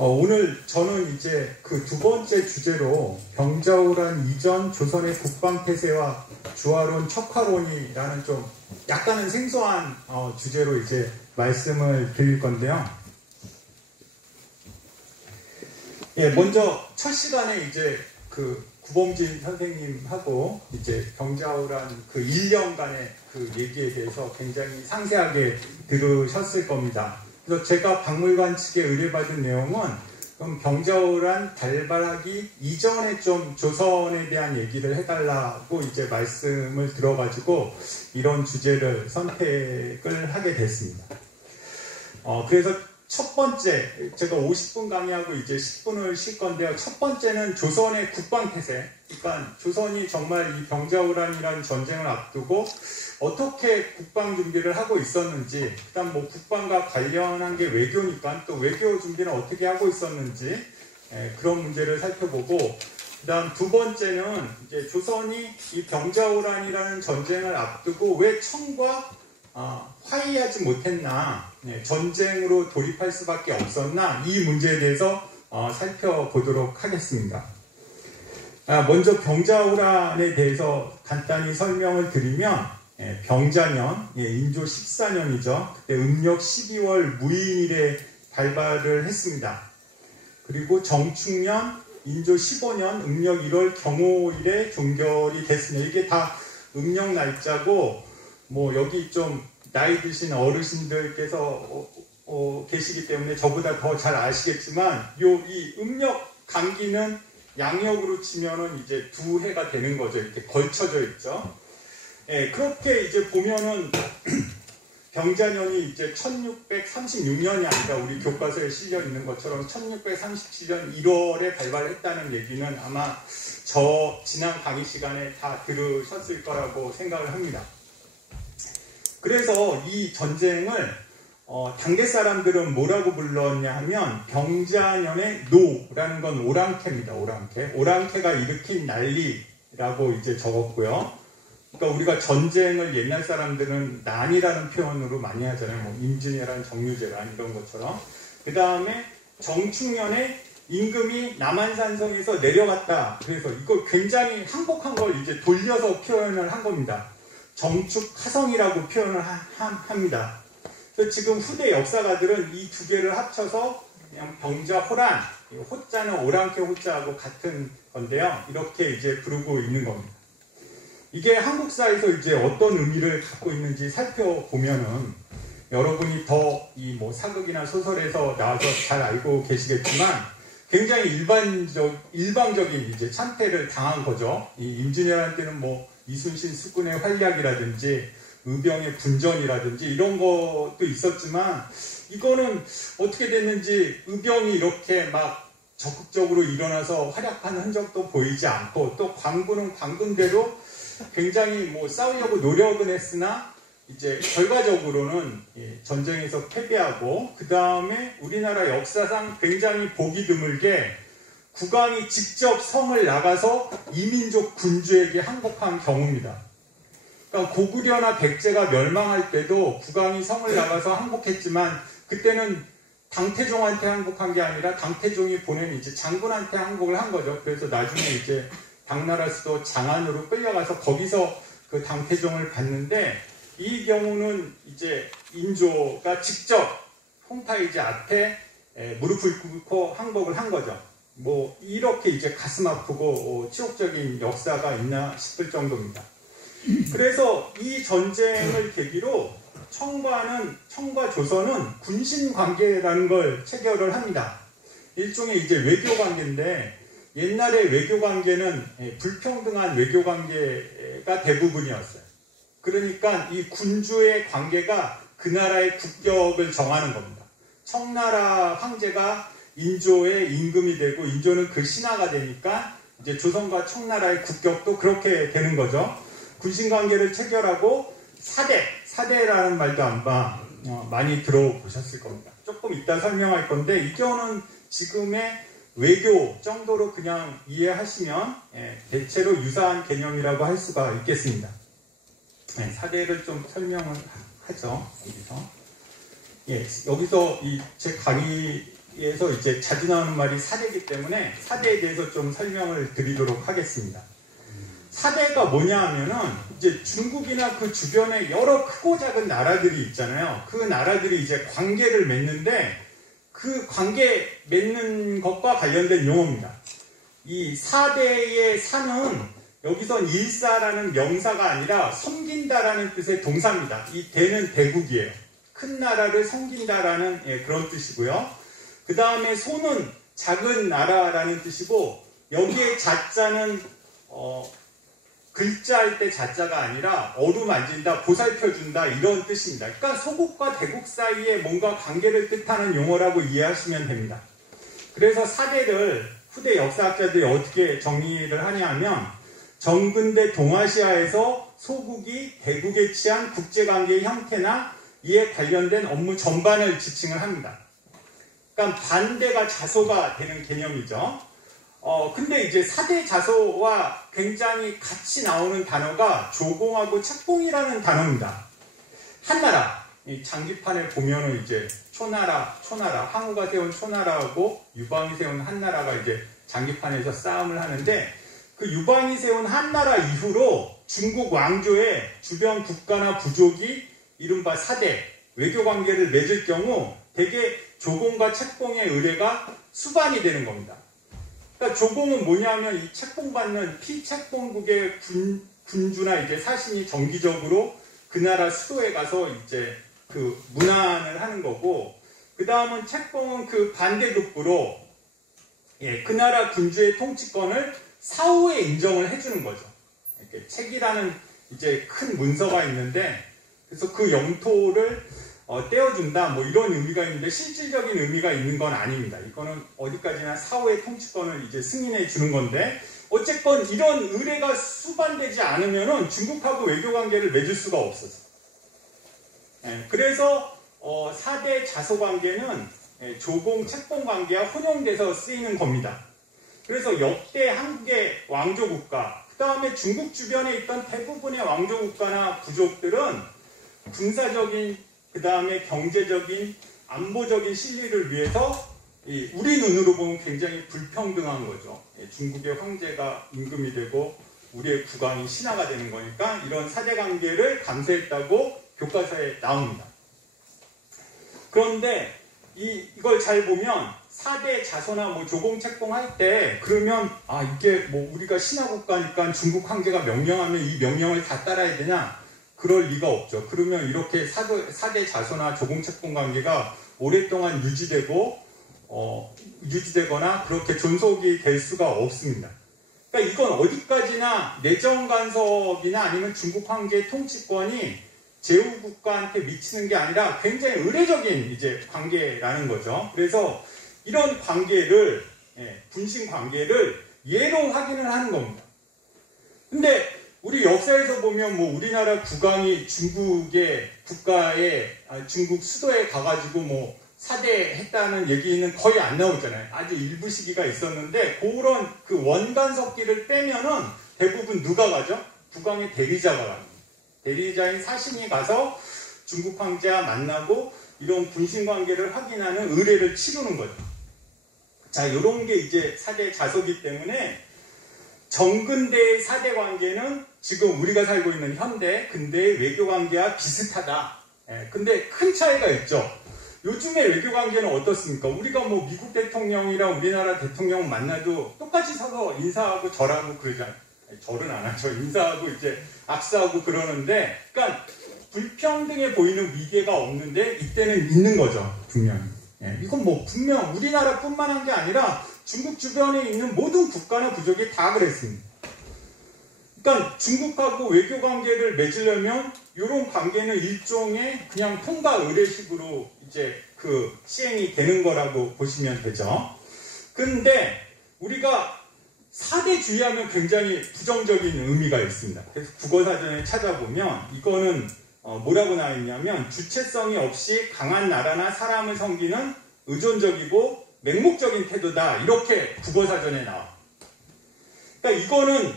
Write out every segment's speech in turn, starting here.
오늘 저는 이제 그 두 번째 주제로 병자호란 이전 조선의 국방태세와 주화론 척화론이라는 좀 약간은 생소한 주제로 이제 말씀을 드릴 건데요. 예, 먼저 첫 시간에 이제 그 구범진 선생님하고 이제 병자호란 그 1년간의 그 얘기에 대해서 굉장히 상세하게 들으셨을 겁니다. 그래서 제가 박물관 측에 의뢰받은 내용은 그럼 병자호란 발발하기 이전에 좀 조선에 대한 얘기를 해달라고 이제 말씀을 들어가지고 이런 주제를 선택을 하게 됐습니다. 그래서 첫 번째, 제가 50분 강의하고 이제 10분을 쉴 건데요. 첫 번째는 조선의 국방태세. 그러니까 조선이 정말 이 병자호란이라는 전쟁을 앞두고 어떻게 국방 준비를 하고 있었는지, 그다음 뭐 국방과 관련한 게 외교니까 또 외교 준비는 어떻게 하고 있었는지, 그런 문제를 살펴보고, 그다음 두 번째는 이제 조선이 이 병자호란이라는 전쟁을 앞두고 왜 청과 화의하지 못했나, 전쟁으로 돌입할 수밖에 없었나, 이 문제에 대해서 살펴보도록 하겠습니다. 먼저 병자호란에 대해서 간단히 설명을 드리면, 병자년, 인조 14년이죠. 그때 음력 12월 무인일에 발발을 했습니다. 그리고 정축년, 인조 15년, 음력 1월 경호일에 종결이 됐습니다. 이게 다 음력 날짜고, 뭐 여기 좀 나이 드신 어르신들께서 계시기 때문에 저보다 더 잘 아시겠지만, 이 음력 강기는 양력으로 치면은 이제 두 해가 되는 거죠. 이렇게 걸쳐져 있죠. 그렇게 이제 보면은 병자년이 이제 1636년이 아니라 우리 교과서에 실려 있는 것처럼 1637년 1월에 발발했다는 얘기는 아마 저 지난 강의 시간에 다 들으셨을 거라고 생각을 합니다. 그래서 이 전쟁을 당대 사람들은 뭐라고 불렀냐 하면 병자년의 노라는 건 오랑캐입니다. 오랑캐가 일으킨 난리라고 이제 적었고요. 그러니까 우리가 전쟁을 옛날 사람들은 난이라는 표현으로 많이 하잖아요. 뭐 임진왜란, 정유재란 이런 것처럼. 그 다음에 정축년에 임금이 남한산성에서 내려갔다. 그래서 이걸 굉장히 항복한 걸 이제 돌려서 표현을 한 겁니다. 정축하성이라고 표현을 합니다. 그래서 지금 후대 역사가들은 이 두 개를 합쳐서 그냥 병자호란, 호자는 오랑캐 호자하고 같은 건데요. 이렇게 이제 부르고 있는 겁니다. 이게 한국사에서 이제 어떤 의미를 갖고 있는지 살펴보면은 여러분이 더 이 뭐 사극이나 소설에서 나와서 잘 알고 계시겠지만 굉장히 일방적인 이제 참패를 당한 거죠. 이 임진왜란 때는 뭐 이순신 수군의 활약이라든지 의병의 분전이라든지 이런 것도 있었지만 이거는 어떻게 됐는지 의병이 이렇게 막 적극적으로 일어나서 활약하는 흔적도 보이지 않고 또 광군은 광군대로 굉장히 뭐 싸우려고 노력은 했으나 이제 결과적으로는 전쟁에서 패배하고 그 다음에 우리나라 역사상 굉장히 보기 드물게 국왕이 직접 성을 나가서 이민족 군주에게 항복한 경우입니다. 그러니까 고구려나 백제가 멸망할 때도 국왕이 성을 나가서 항복했지만 그때는 당태종한테 항복한 게 아니라 당태종이 보낸 이제 장군한테 항복을 한 거죠. 그래서 나중에 이제 당나라 수도 장안으로 끌려가서 거기서 그 당태종을 봤는데 이 경우는 이제 인조가 직접 홍타이지 앞에 무릎을 꿇고 항복을 한 거죠. 뭐 이렇게 이제 가슴 아프고 치욕적인 역사가 있나 싶을 정도입니다. 그래서 이 전쟁을 계기로 청과 조선은 군신 관계라는 걸 체결을 합니다. 일종의 이제 외교 관계인데 옛날의 외교 관계는 불평등한 외교 관계가 대부분이었어요. 그러니까 이 군주의 관계가 그 나라의 국격을 정하는 겁니다. 청나라 황제가 인조의 임금이 되고 인조는 그 신하가 되니까 이제 조선과 청나라의 국격도 그렇게 되는 거죠. 군신관계를 체결하고 사대라는 말도 아마 많이 들어보셨을 겁니다. 조금 이따 설명할 건데 이 경우는 지금의 외교 정도로 그냥 이해하시면 대체로 유사한 개념이라고 할 수가 있겠습니다. 사대를 좀 설명을 하죠. 여기서 여기서 제 강의 사대에서 이제 자주 나오는 말이 사대이기 때문에 사대에 대해서 좀 설명을 드리도록 하겠습니다. 사대가 뭐냐 하면은 이제 중국이나 그 주변에 여러 크고 작은 나라들이 있잖아요. 그 나라들이 이제 관계를 맺는데 그 관계 맺는 것과 관련된 용어입니다. 이 사대의 사는 여기선 일사라는 명사가 아니라 섬긴다라는 뜻의 동사입니다. 이 대는 대국이에요. 큰 나라를 섬긴다라는 그런 뜻이고요. 그 다음에 소는 작은 나라라는 뜻이고 여기에 자자는 글자할 때 자자가 아니라 어루만진다, 보살펴준다 이런 뜻입니다. 그러니까 소국과 대국 사이에 뭔가 관계를 뜻하는 용어라고 이해하시면 됩니다. 그래서 사대를 후대 역사학자들이 어떻게 정리를 하냐 하면 정근대 동아시아에서 소국이 대국에 취한 국제관계의 형태나 이에 관련된 업무 전반을 지칭을 합니다. 그러니까 반대가 자소가 되는 개념이죠. 근데 이제 사대 자소와 굉장히 같이 나오는 단어가 조공하고 책봉이라는 단어입니다. 한나라, 이 장기판에 보면은 이제 초나라, 항우가 세운 초나라하고 유방이 세운 한나라가 이제 장기판에서 싸움을 하는데 그 유방이 세운 한나라 이후로 중국 왕조의 주변 국가나 부족이 이른바 사대, 외교관계를 맺을 경우 대개 조공과 책봉의 의뢰가 수반이 되는 겁니다. 그러니까 조공은 뭐냐면 이 책봉받는 피책봉국의 군주나 이제 사신이 정기적으로 그 나라 수도에 가서 이제 그 문안을 하는 거고, 그 다음은 책봉은 그 반대급부로 그 나라 군주의 통치권을 사후에 인정을 해주는 거죠. 이렇게 책이라는 이제 큰 문서가 있는데, 그래서 그 영토를 떼어준다, 뭐 이런 의미가 있는데 실질적인 의미가 있는 건 아닙니다. 이거는 어디까지나 사후의 통치권을 이제 승인해 주는 건데, 어쨌건 이런 의뢰가 수반되지 않으면은 중국하고 외교 관계를 맺을 수가 없었어요. 그래서 4대 자소 관계는 조공, 책봉 관계와 혼용돼서 쓰이는 겁니다. 그래서 역대 한국의 왕조 국가, 그 다음에 중국 주변에 있던 대부분의 왕조 국가나 부족들은 군사적인, 그 다음에 경제적인, 안보적인 실리를 위해서 우리 눈으로 보면 굉장히 불평등한 거죠. 중국의 황제가 임금이 되고 우리의 국왕이 신하가 되는 거니까 이런 사대관계를 감수했다고 교과서에 나옵니다. 그런데 이걸 잘 보면 4대 자소나 뭐 조공 책봉 할 때 그러면 이게 뭐 우리가 신하국가니까 중국 황제가 명령하면 이 명령을 다 따라야 되냐? 그럴 리가 없죠. 그러면 이렇게 4대 자소나 조공 책봉 관계가 오랫동안 유지되거나 그렇게 존속이 될 수가 없습니다. 그러니까 이건 어디까지나 내정 간섭이나 아니면 중국 황제의 통치권이 제후국가한테 미치는 게 아니라 굉장히 의례적인 이제 관계라는 거죠. 그래서 이런 관계를, 분신 관계를 예로 확인을 하는 겁니다. 근데 우리 역사에서 보면 뭐 우리나라 국왕이 중국의 국가에, 중국 수도에 가가지고 뭐 사대했다는 얘기는 거의 안 나오잖아요. 아주 일부 시기가 있었는데 그런 그 원간섭기를 빼면은 대부분 누가 가죠? 국왕의 대리자가 가요. 대리자인 사신이 가서 중국 황제와 만나고 이런 분신 관계를 확인하는 의례를 치르는 거죠. 자, 이런 게 이제 4대 자소기 때문에 정근대의 4대 관계는 지금 우리가 살고 있는 현대, 근대의 외교 관계와 비슷하다. 근데 큰 차이가 있죠. 요즘의 외교 관계는 어떻습니까? 우리가 뭐 미국 대통령이랑 우리나라 대통령 만나도 똑같이 서서 인사하고 절하고 그러잖아요. 절은 안 하죠. 인사하고 이제 악수하고 그러는데, 그러니까 불평등해 보이는 위계가 없는데 이때는 있는 거죠, 분명히. 이건 뭐 분명 우리나라뿐만 한 게 아니라 중국 주변에 있는 모든 국가나 부족이 다 그랬습니다. 그러니까 중국하고 외교 관계를 맺으려면 이런 관계는 일종의 그냥 통과 의례식으로 이제 그 시행이 되는 거라고 보시면 되죠. 근데 우리가 4대주의하면 굉장히 부정적인 의미가 있습니다. 그래서 국어사전에 찾아보면 이거는 뭐라고 나와 있냐면 주체성이 없이 강한 나라나 사람을 섬기는 의존적이고 맹목적인 태도다. 이렇게 국어사전에 나와. 그러니까 이거는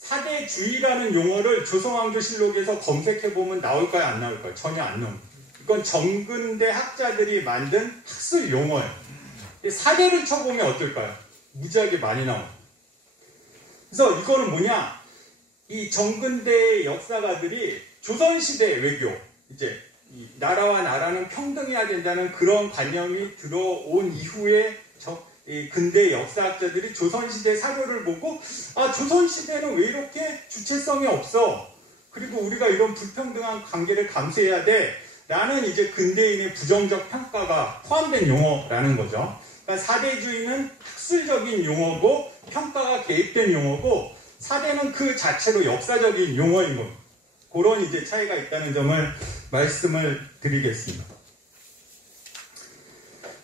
4대주의라는 용어를 조선왕조실록에서 검색해보면 나올까요? 안 나올까요? 전혀 안 나옵니다. 이건 정근대 학자들이 만든 학술 용어예요. 사대를 쳐보면 어떨까요? 무지하게 많이 나옵니다. 그래서 이거는 뭐냐? 이 정근대 역사가들이 조선시대 외교, 이제 이 나라와 나라는 평등해야 된다는 그런 관념이 들어온 이후에 이 근대 역사학자들이 조선시대 사료를 보고, 아, 조선시대는 왜 이렇게 주체성이 없어? 그리고 우리가 이런 불평등한 관계를 감수해야 돼? 라는 이제 근대인의 부정적 평가가 포함된 용어라는 거죠. 그러니까 사대주의는 학술적인 용어고 평가가 개입된 용어고, 사대는 그 자체로 역사적인 용어인 겁니다. 그런 이제 차이가 있다는 점을 말씀을 드리겠습니다.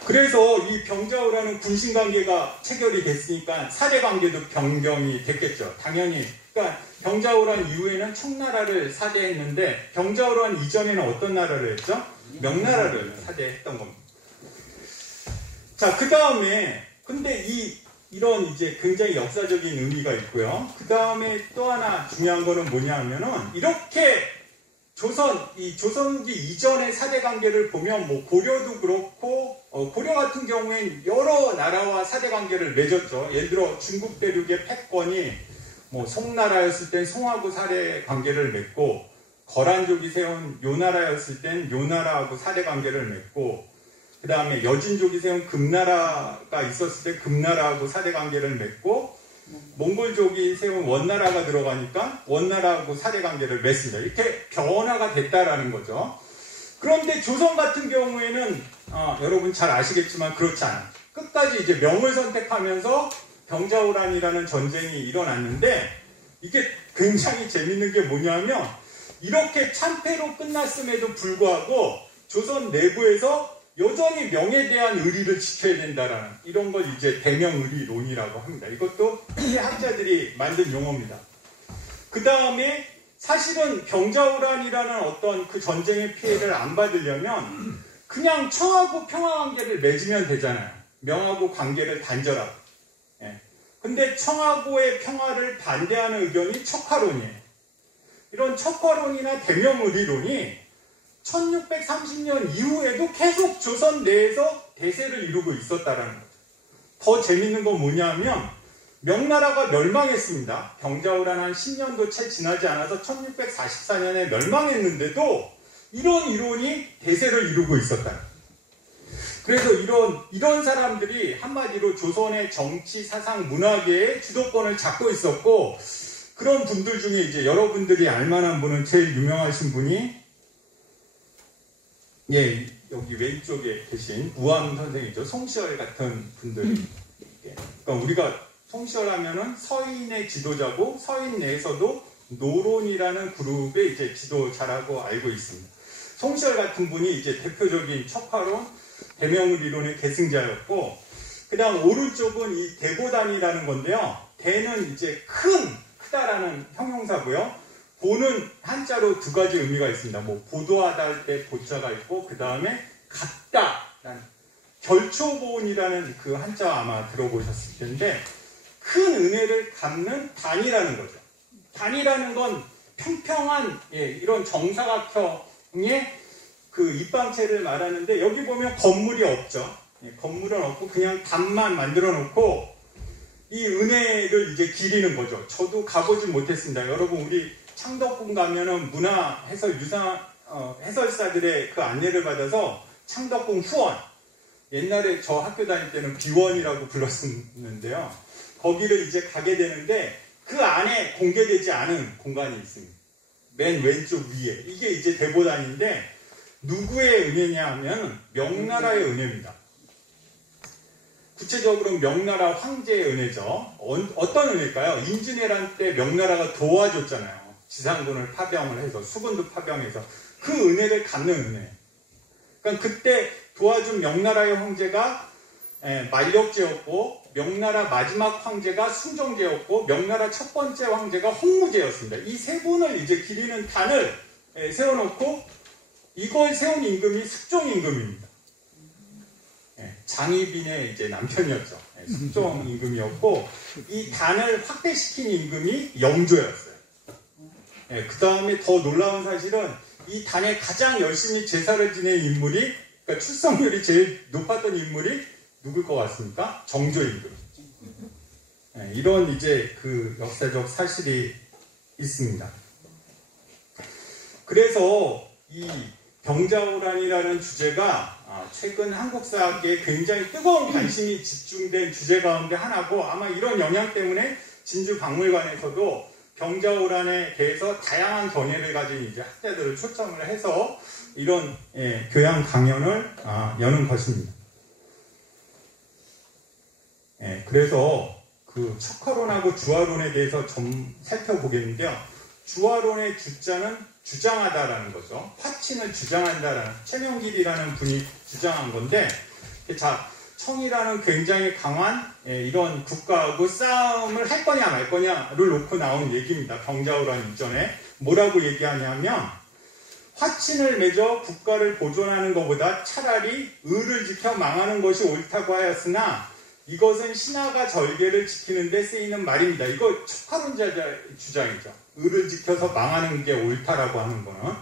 그래서 이 병자호라는 군신관계가 체결이 됐으니까 사대관계도 변경이 됐겠죠. 당연히. 그러니까 병자호란 이후에는 청나라를 사대했는데, 병자호란 이전에는 어떤 나라를 했죠? 명나라를 사대했던 겁니다. 자, 그 다음에 근데 이런 이제 굉장히 역사적인 의미가 있고요. 그 다음에 또 하나 중요한 거는 뭐냐 하면은, 이렇게 이 조선기 이전의 사대관계를 보면 뭐 고려도 그렇고, 고려 같은 경우엔 여러 나라와 사대관계를 맺었죠. 예를 들어 중국 대륙의 패권이 뭐 송나라였을 땐 송하고 사대관계를 맺고, 거란족이 세운 요나라였을 땐 요나라하고 사대관계를 맺고, 그 다음에 여진족이 세운 금나라가 있었을 때 금나라하고 사대관계를 맺고, 몽골족이 세운 원나라가 들어가니까 원나라하고 사대관계를 맺습니다. 이렇게 변화가 됐다라는 거죠. 그런데 조선 같은 경우에는 여러분 잘 아시겠지만 그렇지 않아요. 끝까지 이제 명을 선택하면서 병자호란이라는 전쟁이 일어났는데, 이게 굉장히 재밌는 게 뭐냐면, 이렇게 참패로 끝났음에도 불구하고 조선 내부에서 여전히 명에 대한 의리를 지켜야 된다라는, 이런 걸 이제 대명의리론이라고 합니다. 이것도 학자들이 만든 용어입니다. 그 다음에 사실은 병자호란이라는 어떤 그 전쟁의 피해를 안 받으려면 그냥 청하고 평화관계를 맺으면 되잖아요. 명하고 관계를 단절하고. 예. 근데 청하고의 평화를 반대하는 의견이 척화론이에요. 이런 척화론이나 대명의리론이 1630년 이후에도 계속 조선 내에서 대세를 이루고 있었다라는 거죠. 더 재밌는 건 뭐냐면, 명나라가 멸망했습니다. 병자호란 한 10년도 채 지나지 않아서 1644년에 멸망했는데도 이런 이론이 대세를 이루고 있었다. 그래서 이런 사람들이 한마디로 조선의 정치, 사상, 문화계의 주도권을 잡고 있었고, 그런 분들 중에 이제 여러분들이 알만한 분은, 제일 유명하신 분이, 예, 여기 왼쪽에 계신 우암 선생이죠. 송시열 같은 분들이. 그러니까 우리가 송시열 하면은 서인의 지도자고, 서인 내에서도 노론이라는 그룹의 이제 지도자라고 알고 있습니다. 송시열 같은 분이 이제 대표적인 척화론, 대명의리론의 계승자였고, 그 다음 오른쪽은 이 대보단이라는 건데요. 대는 이제 크다라는 형용사고요. 보는 한자로 두 가지 의미가 있습니다. 뭐 보도하다 할 때 보자가 있고, 그 다음에 갚다라는, 결초보온이라는 그 한자 아마 들어보셨을 텐데, 큰 은혜를 갚는 단이라는 거죠. 단이라는 건 평평한, 예, 이런 정사각형의 그 입방체를 말하는데, 여기 보면 건물이 없죠. 예, 건물은 없고 그냥 단만 만들어 놓고 이 은혜를 이제 기리는 거죠. 저도 가보지 못했습니다. 여러분, 우리 창덕궁 가면은 문화 해설 해설사들의 그 안내를 받아서 창덕궁 후원, 옛날에 저 학교 다닐 때는 비원이라고 불렀었는데요. 거기를 이제 가게 되는데, 그 안에 공개되지 않은 공간이 있습니다. 맨 왼쪽 위에. 이게 이제 대보단인데, 누구의 은혜냐 하면 명나라의 은혜입니다. 구체적으로 명나라 황제의 은혜죠. 어떤 은혜일까요? 임진왜란 때 명나라가 도와줬잖아요. 지상군을 파병을 해서, 수군도 파병해서 그 은혜를 갚는 은혜. 그러니까 그때 도와준 명나라의 황제가 만력제였고, 명나라 마지막 황제가 순정제였고, 명나라 첫 번째 황제가 홍무제였습니다. 이 세 분을 이제 기리는 단을 세워놓고, 이걸 세운 임금이 숙종 임금입니다. 장희빈의 이제 남편이었죠. 숙종 임금이었고, 이 단을 확대시킨 임금이 영조였어요. 그 다음에 더 놀라운 사실은 이 단에 가장 열심히 제사를 지낸 인물이, 그러니까 출석률이 제일 높았던 인물이 누굴 것 같습니까? 정조임금. 네, 이런 이제 그 역사적 사실이 있습니다. 그래서 이 병자호란이라는 주제가 최근 한국사학에 굉장히 뜨거운 관심이 집중된 주제 가운데 하나고, 아마 이런 영향 때문에 진주박물관에서도 병자호란에 대해서 다양한 견해를 가진 이제 학자들을 초청을 해서 이런 교양 강연을 여는 것입니다. 그래서 그 척화론하고 주화론에 대해서 좀 살펴보겠는데요. 주화론의 주자는 주장하다라는 거죠. 화친을 주장한다라는, 최명길이라는 분이 주장한 건데, 자, 청이라는 굉장히 강한 이런 국가하고 싸움을 할 거냐 말 거냐를 놓고 나온 얘기입니다. 병자호란 이전에 뭐라고 얘기하냐면, 화친을 맺어 국가를 보존하는 것보다 차라리 의를 지켜 망하는 것이 옳다고 하였으나 이것은 신하가 절개를 지키는 데 쓰이는 말입니다. 이거 척화론자의 주장이죠. 의를 지켜서 망하는 게 옳다라고 하는 거는,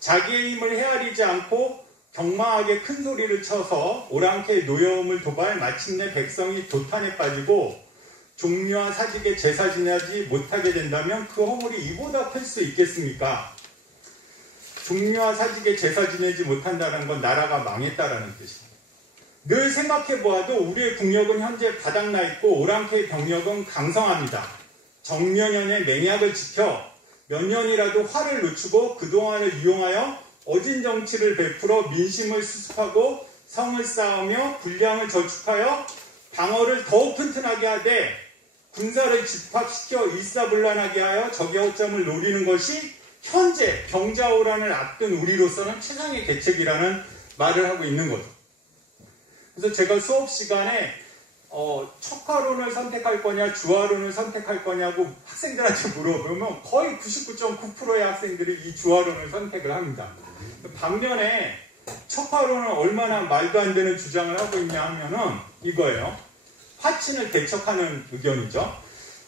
자기의 힘을 헤아리지 않고 경망하게 큰 소리를 쳐서 오랑캐 노여움을 도발 마침내 백성이 도탄에 빠지고 종류와 사직에 제사 지내지 못하게 된다면 그 허물이 이보다 클 수 있겠습니까? 종류와 사직에 제사 지내지 못한다는 건 나라가 망했다라는 뜻입니다. 늘 생각해보아도 우리의 국력은 현재 바닥나 있고 오랑캐의 병력은 강성합니다. 정년연의 맹약을 지켜 몇 년이라도 화를 늦추고 그동안을 이용하여 어진 정치를 베풀어 민심을 수습하고 성을 쌓으며 군량을 저축하여 방어를 더욱 튼튼하게 하되 군사를 집합시켜 일사불란하게 하여 적의 허점을 노리는 것이 현재 병자호란을 앞둔 우리로서는 최상의 대책이라는 말을 하고 있는 거죠. 그래서 제가 수업 시간에 척화론을 선택할 거냐 주화론을 선택할 거냐고 학생들한테 물어보면 거의 99.9%의 학생들이 이 주화론을 선택을 합니다. 반면에 척화론은 얼마나 말도 안 되는 주장을 하고 있냐 하면은 이거예요. 화친을 대척하는 의견이죠.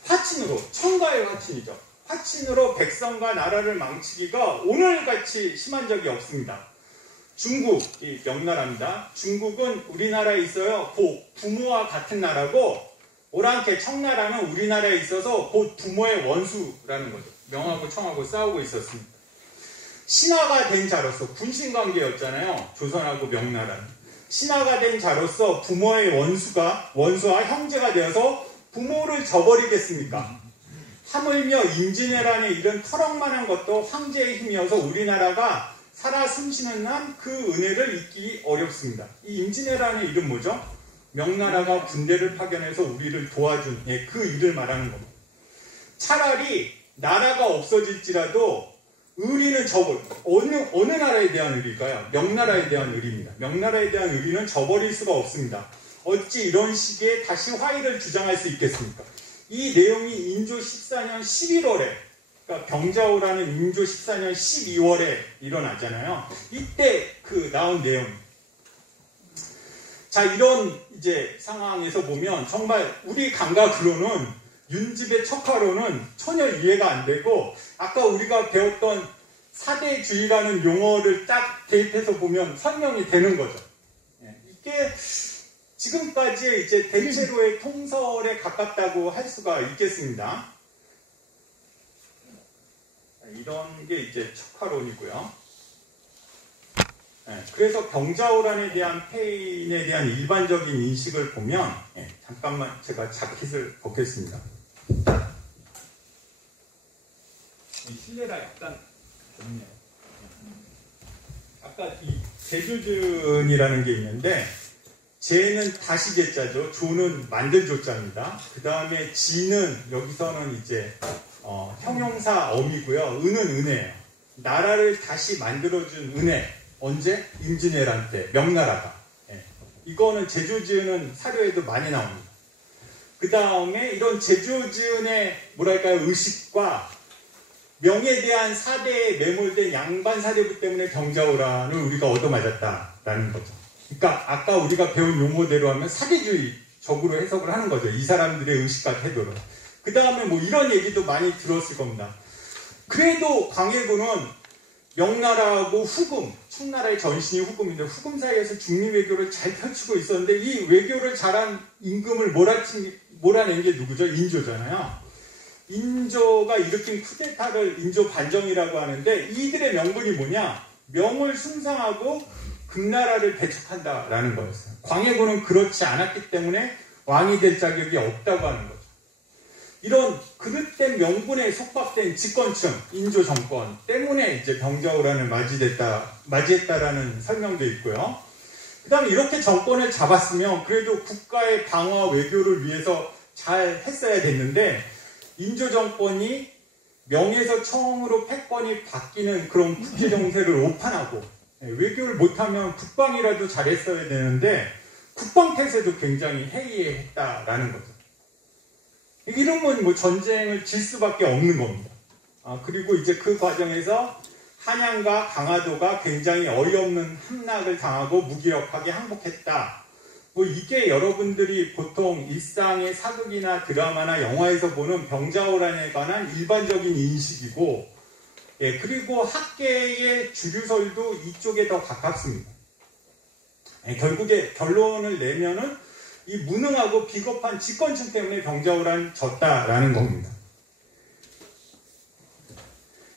화친으로, 청가의 화친이죠. 화친으로 백성과 나라를 망치기가 오늘같이 심한 적이 없습니다. 중국, 이 명나라입니다. 중국은 우리나라에 있어요. 곧 부모와 같은 나라고, 오랑캐 청나라는 우리나라에 있어서 곧 부모의 원수라는 거죠. 명하고 청하고 싸우고 있었습니다. 신하가 된 자로서, 군신관계였잖아요. 조선하고 명나라는. 신하가 된 자로서 부모의 원수와 형제가 되어서 부모를 저버리겠습니까? 하물며 임진왜란에 이런 터럭만한 것도 황제의 힘이어서 우리나라가 살아 숨쉬는 한 그 은혜를 잊기 어렵습니다. 이 임진왜란의 이름 뭐죠? 명나라가 군대를 파견해서 우리를 도와준 그 일을 말하는 겁니다. 차라리 나라가 없어질지라도 의리는 어느 나라에 대한 의리일까요? 명나라에 대한 의리입니다. 명나라에 대한 의리는 저버릴 수가 없습니다. 어찌 이런 시기에 다시 화의를 주장할 수 있겠습니까? 이 내용이 인조 14년 11월에, 그러니까 병자호란은 인조 14년 12월에 일어나잖아요. 이때 나온 내용. 자, 이런 이제 상황에서 보면 정말 우리 감각으로는 윤집의 척화로는 전혀 이해가 안 되고, 아까 우리가 배웠던 사대주의라는 용어를 딱 대입해서 보면 설명이 되는 거죠. 이게 지금까지의 이제 대체로의 통설에 가깝다고 할 수가 있겠습니다. 이런 게 이제 척화론이고요. 그래서 병자호란에 대한 패인에 대한 일반적인 인식을 보면, 잠깐만 제가 자켓을 벗겠습니다. 실내가 약간 좋네요. 아까 이 제주준이라는 게 있는데, 제는 다시제자죠. 조는 만들 조자입니다. 그 다음에 지는 여기서는 이제 형용사 어미고요. 은은 은혜예요. 나라를 다시 만들어준 은혜. 언제? 임진왜란 때 명나라가. 이거는 제주지은은 사료에도 많이 나옵니다. 그 다음에 이런 제주지은의 뭐랄까요, 의식과 명에 대한 사대에 매몰된 양반 사대부 때문에 병자호란을 우리가 얻어맞았다라는 거죠. 그러니까 아까 우리가 배운 용어대로 하면 사대주의적으로 해석을 하는 거죠. 이 사람들의 의식과 태도를. 그 다음에 뭐 이런 얘기도 많이 들었을 겁니다. 그래도 광해군은 명나라하고 후금, 청나라의 전신이 후금인데 후금 사이에서 중립외교를 잘 펼치고 있었는데 이 외교를 잘한 임금을 몰아낸 게 누구죠? 인조잖아요. 인조가 일으킨 쿠데타를 인조 반정이라고 하는데 이들의 명분이 뭐냐? 명을 숭상하고 금나라를 배척한다라는 거였어요. 광해군은 그렇지 않았기 때문에 왕이 될 자격이 없다고 하는 거죠. 이런 그릇된 명분에 속박된 집권층, 인조 정권 때문에 이제 병자호란을 맞이했다라는 설명도 있고요. 그 다음에 이렇게 정권을 잡았으면 그래도 국가의 방어 외교를 위해서 잘 했어야 됐는데 인조 정권이 명에서 청으로 패권이 바뀌는 그런 국제 정세를 오판하고 외교를 못하면 국방이라도 잘했어야 되는데 국방태세도 굉장히 해이했다라는 거죠. 이러면 뭐 전쟁을 질 수밖에 없는 겁니다. 그리고 이제 그 과정에서 한양과 강화도가 굉장히 어이없는 함락을 당하고 무기력하게 항복했다. 뭐 이게 여러분들이 보통 일상의 사극이나 드라마나 영화에서 보는 병자호란에 관한 일반적인 인식이고, 그리고 학계의 주류설도 이쪽에 더 가깝습니다. 결국에 결론을 내면은 이 무능하고 비겁한 집권층 때문에 병자호란이 졌다라는 겁니다.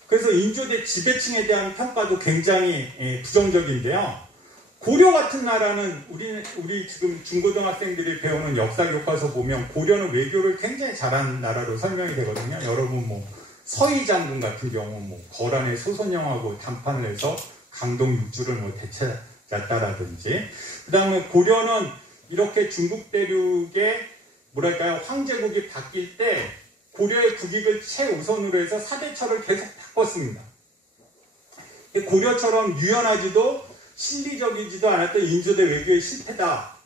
그래서 인조대 지배층에 대한 평가도 굉장히 부정적인데요. 고려 같은 나라는 우리 지금 중고등학생들이 배우는 역사 교과서 보면 고려는 외교를 굉장히 잘한 나라로 설명이 되거든요. 여러분 뭐 서희 장군 같은 경우 뭐 거란의 소선영하고談판을 해서 강동 육주를 뭐 되찾았다라든지, 그 다음에 고려는 이렇게 중국 대륙의 뭐랄까요 황제국이 바뀔 때 고려의 국익을 최우선으로 해서 사대처를 계속 바꿨습니다. 고려처럼 유연하지도 실리적이지도 않았던 인조대 외교의 실패다.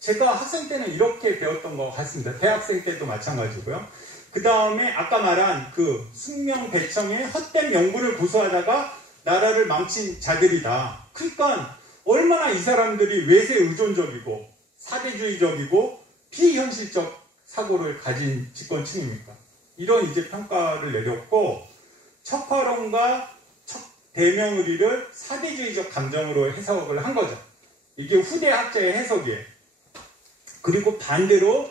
제가 학생 때는 이렇게 배웠던 것 같습니다. 대학생 때도 마찬가지고요. 그 다음에 아까 말한 그 숙명배청의 헛된 명분을 고수하다가 나라를 망친 자들이다. 그러니까 얼마나 이 사람들이 외세 의존적이고 사대주의적이고 비현실적 사고를 가진 집권층입니까? 이런 이제 평가를 내렸고, 척화론과 대명의리를 사대주의적 감정으로 해석을 한 거죠. 이게 후대 학자의 해석이에요. 그리고 반대로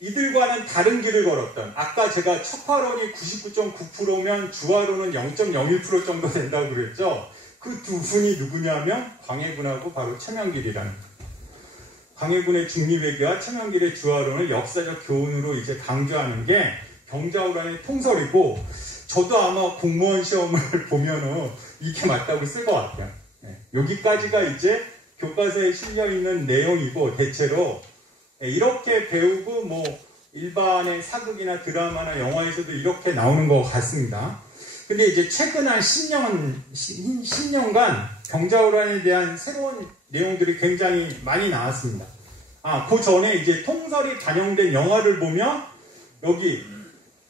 이들과는 다른 길을 걸었던, 아까 제가 척화론이 99.9%면 주화론은 0.01% 정도 된다고 그랬죠. 그 두 분이 누구냐면 광해군하고 바로 최명길이라는 거예요. 광해군의 중립외교와 최명길의 주화론을 역사적 교훈으로 이제 강조하는 게 병자호란의 통설이고, 저도 아마 공무원 시험을 보면은 이게 맞다고 쓸 것 같아요. 여기까지가 이제 교과서에 실려있는 내용이고, 대체로 이렇게 배우고 뭐 일반의 사극이나 드라마나 영화에서도 이렇게 나오는 것 같습니다. 근데 이제 최근 한 10년간 병자호란에 대한 새로운 내용들이 굉장히 많이 나왔습니다. 그 전에 이제 통설이 반영된 영화를 보면 여기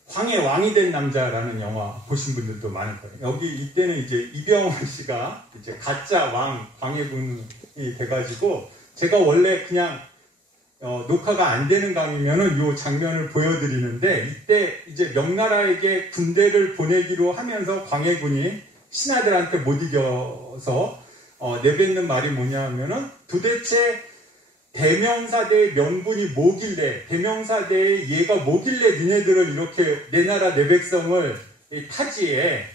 광해 왕이 된 남자라는 영화 보신 분들도 많을 거예요. 여기 이때는 이제 이병헌 씨가 이제 가짜 왕 광해군이 돼가지고, 제가 원래 그냥 녹화가 안 되는 강의면은 이 장면을 보여드리는데, 이때 이제 명나라에게 군대를 보내기로 하면서 광해군이 신하들한테 못 이겨서 내뱉는 말이 뭐냐 하면은, 도대체 대명사대의 명분이 뭐길래, 대명사대의 얘가 뭐길래 니네들을 이렇게 내 나라 내 백성을 타지에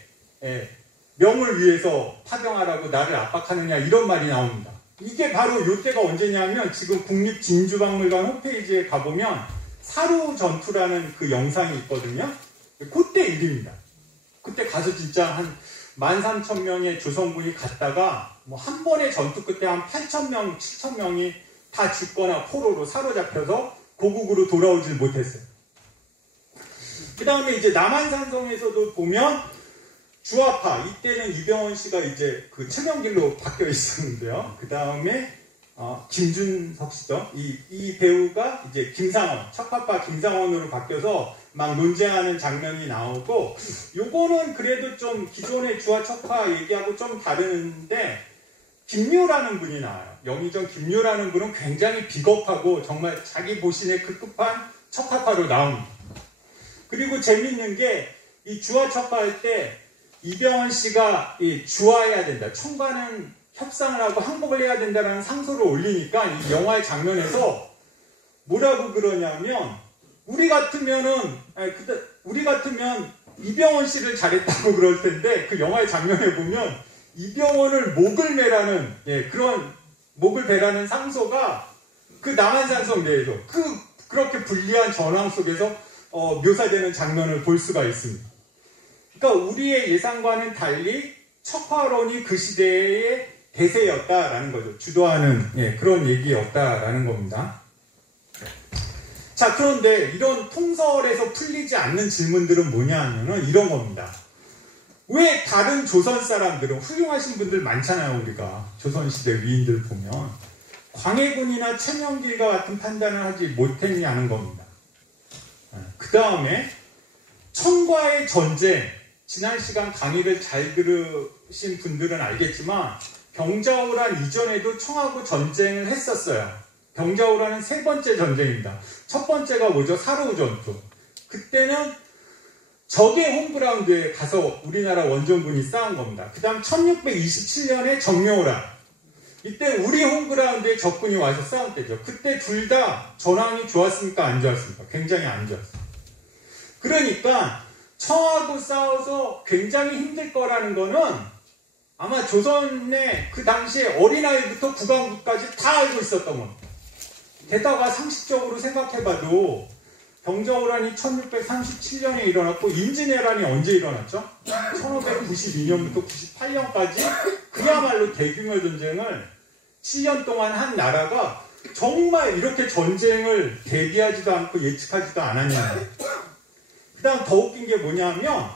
명을 위해서 파병하라고 나를 압박하느냐, 이런 말이 나옵니다. 이게 바로 이때가 언제냐면 지금 국립진주박물관 홈페이지에 가보면 사루 전투라는 그 영상이 있거든요. 그때 일입니다. 그때 가서 진짜 한 13,000명의 조선군이 갔다가 뭐 한 번의 전투 끝에 한 8,000명, 7,000명이 다 죽거나 포로로 사로잡혀서 고국으로 돌아오질 못했어요. 그 다음에 이제 남한산성에서도 보면 주화파, 이때는 이병헌 씨가 이제 그 최명길로 바뀌어 있었는데요. 그 다음에 김준석 씨죠. 이 배우가 이제 김상원, 척화파 김상원으로 바뀌어서 막 논쟁하는 장면이 나오고, 요거는 그래도 좀 기존의 주화 척화 얘기하고 좀 다른데, 김묘라는 분이 나와요. 영의정 김묘라는 분은 굉장히 비겁하고 정말 자기 보신에 급급한 척화파로 나옵니다. 그리고 재밌는 게 이 주화 척화 할 때 이병헌 씨가 주화해야 된다. 청과는 협상을 하고 항복을 해야 된다라는 상소를 올리니까 이 영화의 장면에서 뭐라고 그러냐면 우리 같으면 이병헌 씨를 잘했다고 그럴 텐데 그 영화의 장면에 보면 이병헌을 목을 매라는 그런 목을 베라는 상소가 그 남한산성 내에서 그렇게 불리한 전황 속에서 묘사되는 장면을 볼 수가 있습니다. 그러니까 우리의 예상과는 달리 척화론이 그 시대의 대세였다라는 거죠. 주도하는 그런 얘기였다라는 겁니다. 자, 그런데 이런 통설에서 풀리지 않는 질문들은 뭐냐 하면은 이런 겁니다. 왜 다른 조선 사람들은 훌륭하신 분들 많잖아요. 우리가 조선시대 위인들 보면 광해군이나 최명길과 같은 판단을 하지 못했냐는 겁니다. 그 다음에 청과의 전쟁, 지난 시간 강의를 잘 들으신 분들은 알겠지만 병자호란 이전에도 청하고 전쟁을 했었어요. 병자호란은 세 번째 전쟁입니다. 첫 번째가 뭐죠? 사르우 전투. 그때는 적의 홈그라운드에 가서 우리나라 원정군이 싸운 겁니다. 그 다음 1627년에 정묘호란. 이때 우리 홈그라운드에 적군이 와서 싸운 때죠. 그때 둘 다 전황이 좋았습니까? 안 좋았습니까? 굉장히 안 좋았어요. 그러니까 청하고 싸워서 굉장히 힘들 거라는 거는 아마 조선의 그 당시에 어린아이부터 국왕부까지 다 알고 있었던 겁니다. 게다가 상식적으로 생각해봐도 병자호란이 1637년에 일어났고 임진왜란이 언제 일어났죠? 1592년부터 98년까지 그야말로 대규모 전쟁을 7년 동안 한 나라가 정말 이렇게 전쟁을 대비하지도 않고 예측하지도 않았냐는 거예요. 그 다음 더 웃긴 게 뭐냐면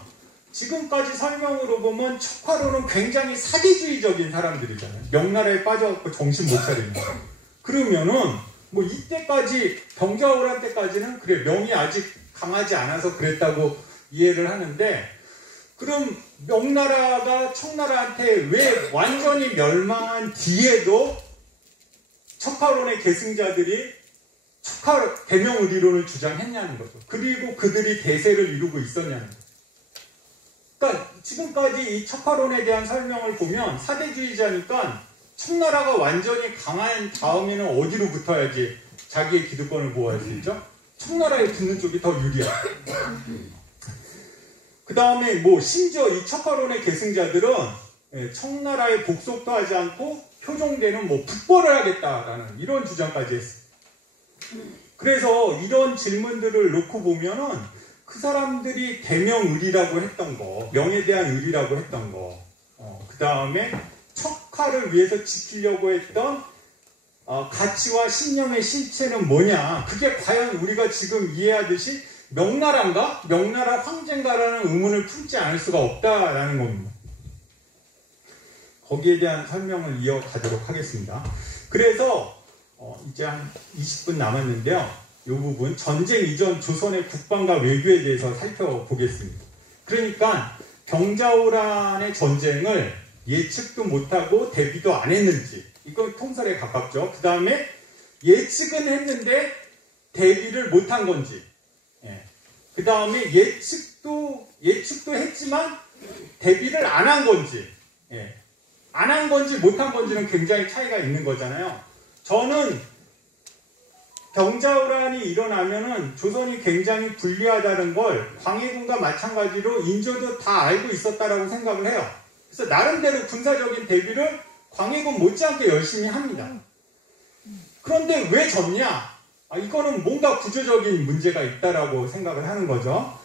지금까지 설명으로 보면 척화론은 굉장히 사대주의적인 사람들이잖아요. 명나라에 빠져갖고 정신 못 차리는 거예요. 그러면은 뭐 이때까지 병자호란 때까지는 그래 명이 아직 강하지 않아서 그랬다고 이해를 하는데 그럼 명나라가 청나라한테 왜 완전히 멸망한 뒤에도 척화론의 계승자들이 대명의리론을 주장했냐는 거죠. 그리고 그들이 대세를 이루고 있었냐는 거죠. 그러니까 지금까지 이 척화론에 대한 설명을 보면 사대주의자니까 청나라가 완전히 강한 다음에는 어디로 붙어야지 자기의 기득권을 보호할 수 있죠? 청나라에 붙는 쪽이 더 유리하다. 그 다음에 뭐 심지어 이 척화론의 계승자들은 청나라에 복속도 하지 않고 표종대는 뭐 북벌을 하겠다라는 이런 주장까지 했어요. 그래서 이런 질문들을 놓고 보면은 그 사람들이 대명의리라고 했던 거, 명에 대한 의리라고 했던 거, 그 다음에 척화를 위해서 지키려고 했던 가치와 신념의 실체는 뭐냐? 그게 과연 우리가 지금 이해하듯이 명나라인가? 명나라 황제인가라는 의문을 품지 않을 수가 없다라는 겁니다. 거기에 대한 설명을 이어가도록 하겠습니다. 그래서 이제 한 20분 남았는데요. 이 부분 전쟁 이전 조선의 국방과 외교에 대해서 살펴보겠습니다. 그러니까 병자호란의 전쟁을 예측도 못하고 대비도 안 했는지 이건 통설에 가깝죠. 그 다음에 예측은 했는데 대비를 못한 건지 그 다음에 예측도 했지만 대비를 안 한 건지 안 한 건지 못한 건지는 굉장히 차이가 있는 거잖아요. 저는 병자호란이 일어나면은 조선이 굉장히 불리하다는 걸 광해군과 마찬가지로 인조도 다 알고 있었다라고 생각을 해요. 그래서 나름대로 군사적인 대비를 광해군 못지않게 열심히 합니다. 그런데 왜 졌냐? 이거는 뭔가 구조적인 문제가 있다라고 생각을 하는 거죠.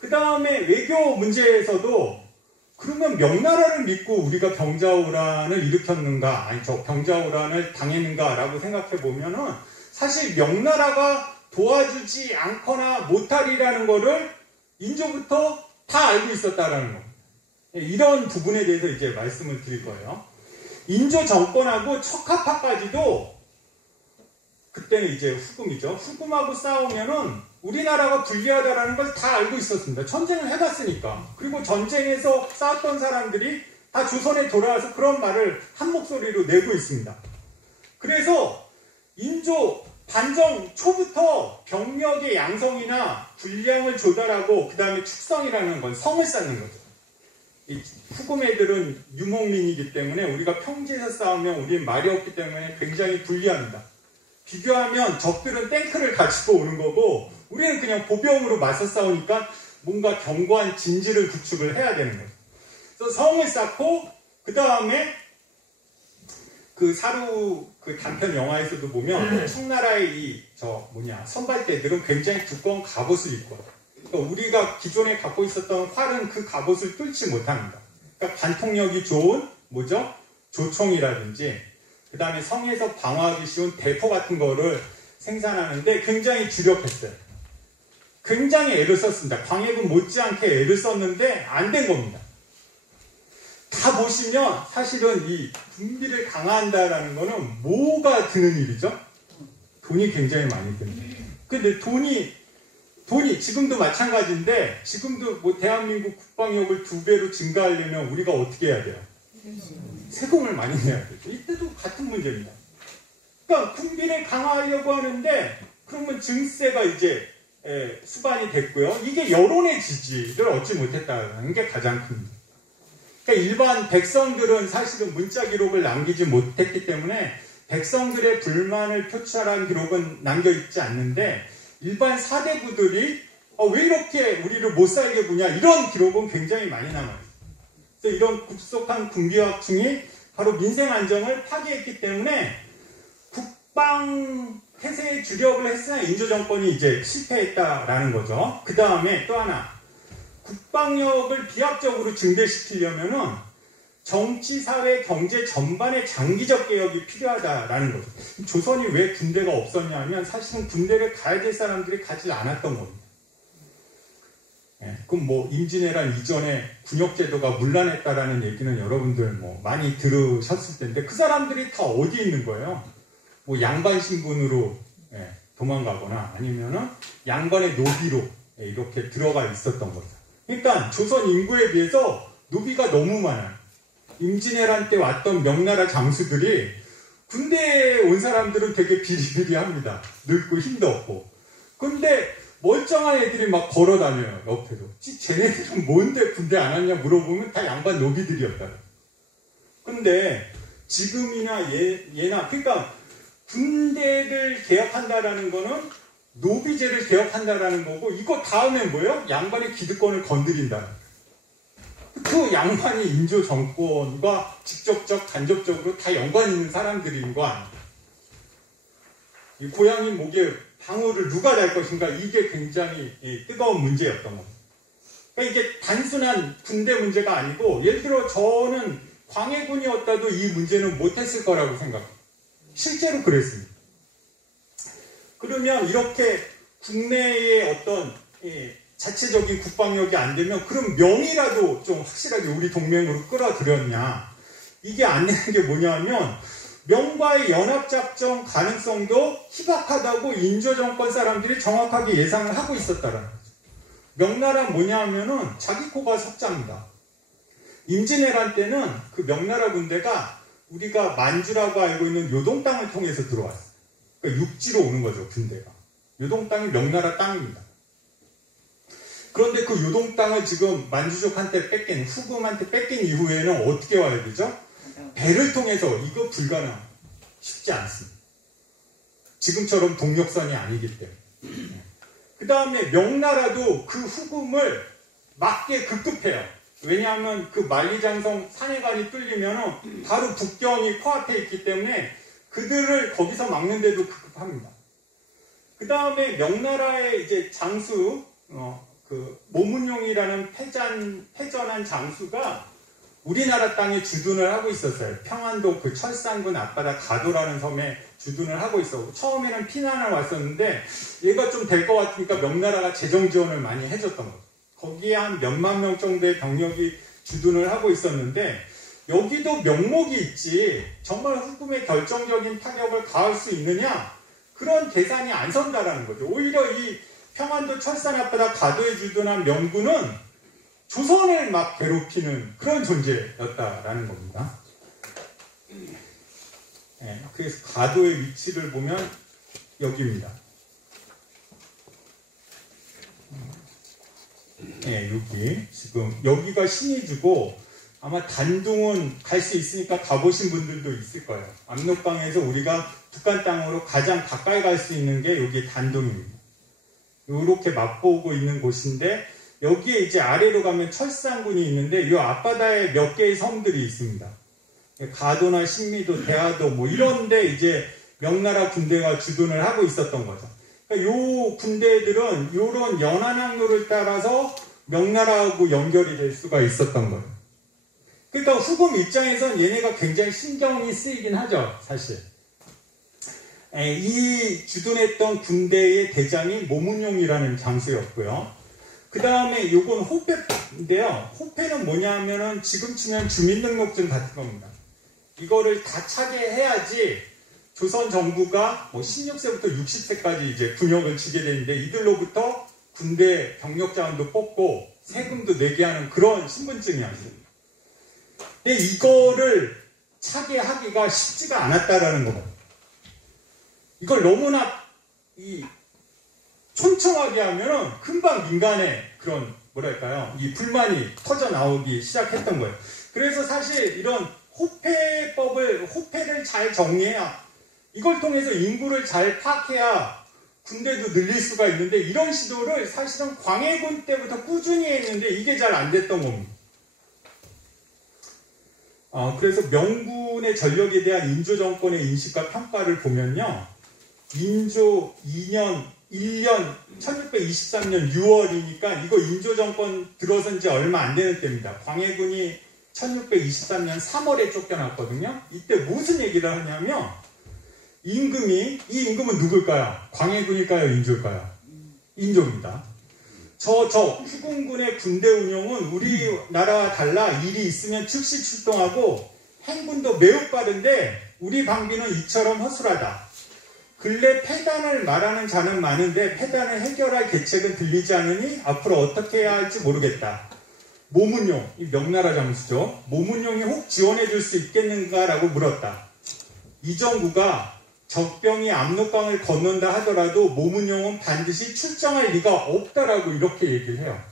그 다음에 외교 문제에서도 그러면 명나라를 믿고 우리가 병자호란을 일으켰는가, 아니 저 병자호란을 당했는가라고 생각해 보면은 사실 명나라가 도와주지 않거나 못하리라는 거를 인조부터 다 알고 있었다라는 겁니다. 이런 부분에 대해서 이제 말씀을 드릴 거예요. 인조 정권하고 척하파까지도 그때는 이제 후금이죠. 후금하고 싸우면은 우리나라가 불리하다라는 걸 다 알고 있었습니다. 전쟁을 해봤으니까. 그리고 전쟁에서 싸웠던 사람들이 다 조선에 돌아와서 그런 말을 한 목소리로 내고 있습니다. 그래서 인조 반정 초부터 병력의 양성이나 분량을 조달하고 그 다음에 축성이라는 건 성을 쌓는 거죠. 이 후금 애들은 유목민이기 때문에 우리가 평지에서 싸우면 우리는 말이 없기 때문에 굉장히 불리합니다. 비교하면 적들은 탱크를 가지고 오는 거고 우리는 그냥 보병으로 맞서 싸우니까 뭔가 견고한 진지를 구축을 해야 되는 거죠. 그래서 성을 쌓고 그 다음에 그 사루 그 단편 영화에서도 보면 청나라의 선발대들은 굉장히 두꺼운 갑옷을 입고 그러니까 우리가 기존에 갖고 있었던 활은 그 갑옷을 뚫지 못합니다. 그러니까 관통력이 좋은 조총이라든지 그 다음에 성에서 방어하기 쉬운 대포 같은 거를 생산하는데 굉장히 주력했어요. 굉장히 애를 썼습니다. 광해군 못지않게 애를 썼는데 안 된 겁니다. 다 보시면 사실은 이 군비를 강화한다라는 거는 뭐가 드는 일이죠? 돈이 굉장히 많이 듭니다. 근데 돈이 지금도 마찬가지인데 지금도 뭐 대한민국 국방력을 2배로 증가하려면 우리가 어떻게 해야 돼요? 세금을 많이 내야 되죠. 이때도 같은 문제입니다. 그러니까 군비를 강화하려고 하는데 그러면 증세가 이제 수반이 됐고요. 이게 여론의 지지를 얻지 못했다는 게 가장 큽니다. 그러니까 일반 백성들은 사실은 문자 기록을 남기지 못했기 때문에 백성들의 불만을 표출한 기록은 남겨있지 않는데 일반 사대부들이 왜 이렇게 우리를 못 살게 구냐 이런 기록은 굉장히 많이 남아요. 그래서 이런 급속한 군비확충이 바로 민생 안정을 파괴했기 때문에 국방 태세에 주력을 했으나 인조정권이 이제 실패했다라는 거죠. 그 다음에 또 하나 국방력을 비합적으로 증대시키려면은 정치, 사회, 경제 전반의 장기적 개혁이 필요하다라는 거죠. 조선이 왜 군대가 없었냐 하면 사실은 군대를 가야 될 사람들이 가지 않았던 겁니다. 그럼 뭐 임진왜란 이전에 군역제도가 문란했다라는 얘기는 여러분들 뭐 많이 들으셨을 텐데 그 사람들이 다 어디 있는 거예요? 뭐 양반 신분으로 도망가거나 아니면은 양반의 노비로 이렇게 들어가 있었던 거죠. 그러니까 조선 인구에 비해서 노비가 너무 많아요. 임진왜란 때 왔던 명나라 장수들이 군대에 온 사람들은 되게 비리비리합니다. 늙고 힘도 없고. 근데 멀쩡한 애들이 막 걸어다녀요. 옆에도. 쟤네들은 뭔데 군대 안 왔냐 물어보면 다 양반 노비들이었다. 근데 지금이나 예나 그러니까 군대를 개혁한다라는 거는 노비제를 개혁한다라는 거고 이거 다음엔 뭐예요? 양반의 기득권을 건드린다. 그 양반이 인조 정권과 직접적, 간접적으로 다 연관 있는 사람들인 거 아니에요. 이 고양이 목에 방울을 누가 달 것인가 이게 굉장히 뜨거운 문제였던 겁니다. 그러니까 이게 단순한 군대 문제가 아니고 예를 들어 저는 광해군이었다도 이 문제는 못했을 거라고 생각합니다. 실제로 그랬습니다. 그러면 이렇게 국내의 어떤 자체적인 국방력이 안 되면 그럼 명이라도 좀 확실하게 우리 동맹으로 끌어들였냐. 이게 안 되는 게 뭐냐면 명과의 연합작전 가능성도 희박하다고 인조정권 사람들이 정확하게 예상을 하고 있었다는 거죠. 명나라 뭐냐면은 자기 코가 석자입니다. 임진왜란 때는 그 명나라 군대가 우리가 만주라고 알고 있는 요동 땅을 통해서 들어왔어요. 그러니까 육지로 오는 거죠, 군대가. 요동 땅이 명나라 땅입니다. 그런데 그 요동 땅을 지금 만주족한테 뺏긴, 후금한테 뺏긴 이후에는 어떻게 와야 되죠? 배를 통해서 이거 불가능. 쉽지 않습니다. 지금처럼 동력선이 아니기 때문에. 그 다음에 명나라도 그 후금을 막게 급급해요. 왜냐하면 그 만리장성 산해관이 뚫리면 바로 북경이 코앞에 있기 때문에 그들을 거기서 막는데도 급급합니다. 그 다음에 명나라의 이제 장수, 그 모문용이라는 패전한 장수가 우리나라 땅에 주둔을 하고 있었어요. 평안도 그 철산군 앞바다 가도라는 섬에 주둔을 하고 있었고 처음에는 피난을 왔었는데 얘가 좀 될 것 같으니까 명나라가 재정 지원을 많이 해줬던 거죠. 거기에 한 몇만 명 정도의 병력이 주둔을 하고 있었는데 여기도 명목이 있지 정말 후금의 결정적인 타격을 가할 수 있느냐 그런 계산이 안 선다라는 거죠. 오히려 이 평안도 철산 앞바다 가도에 주둔한 명군은 조선을 막 괴롭히는 그런 존재였다라는 겁니다. 그래서 가도의 위치를 보면 여기입니다. 예, 여기 지금 여기가 신의주고 아마 단둥은 갈 수 있으니까 가보신 분들도 있을 거예요. 압록강에서 우리가 북한 땅으로 가장 가까이 갈 수 있는 게 여기 단둥입니다. 이렇게 맛보고 있는 곳인데 여기에 이제 아래로 가면 철산군이 있는데 이 앞바다에 몇 개의 섬들이 있습니다. 가도나 신미도, 대하도 뭐 이런데 이제 명나라 군대가 주둔을 하고 있었던 거죠. 그러니까 요 군대들은 이런 연안항로를 따라서 명나라하고 연결이 될 수가 있었던 거예요. 그러니까 후금 입장에선 얘네가 굉장히 신경이 쓰이긴 하죠, 사실. 이 주둔했던 군대의 대장이 모문용이라는 장수였고요. 그 다음에 요건 호패인데요. 호패는 뭐냐 하면은 지금 치면 주민등록증 같은 겁니다. 이거를 다 차게 해야지 조선 정부가 뭐 16세부터 60세까지 이제 군역을 지게 되는데 이들로부터 군대 병력 자원도 뽑고 세금도 내게 하는 그런 신분증이었습니다. 근데 이거를 차게 하기가 쉽지가 않았다라는 겁니다. 이걸 너무나 촘촘하게 하면은 금방 민간에 그런 뭐랄까요, 이 불만이 터져 나오기 시작했던 거예요. 그래서 사실 이런 호패를 잘 정리해야, 이걸 통해서 인구를 잘 파악해야 군대도 늘릴 수가 있는데 이런 시도를 사실은 광해군 때부터 꾸준히 했는데 이게 잘 안 됐던 겁니다. 그래서 명군의 전력에 대한 인조 정권의 인식과 평가를 보면요. 인조 2년, 1년, 1623년 6월이니까 이거 인조 정권 들어선 지 얼마 안 되는 때입니다. 광해군이 1623년 3월에 쫓겨났거든요. 이때 무슨 얘기를 하냐면 이 임금은 누굴까요? 광해군일까요? 인조일까요? 인조입니다. 저 후금군의 군대 운용은 우리나라와 달라 일이 있으면 즉시 출동하고 행군도 매우 빠른데 우리 방비는 이처럼 허술하다. 근래 패단을 말하는 자는 많은데 패단을 해결할 계책은 들리지 않으니 앞으로 어떻게 해야 할지 모르겠다. 모문용, 이 명나라 장수죠. 모문용이 혹 지원해 줄 수 있겠는가라고 물었다. 이정구가 적병이 압록강을 건넌다 하더라도 모문용은 반드시 출정할 리가 없다라고 이렇게 얘기를 해요.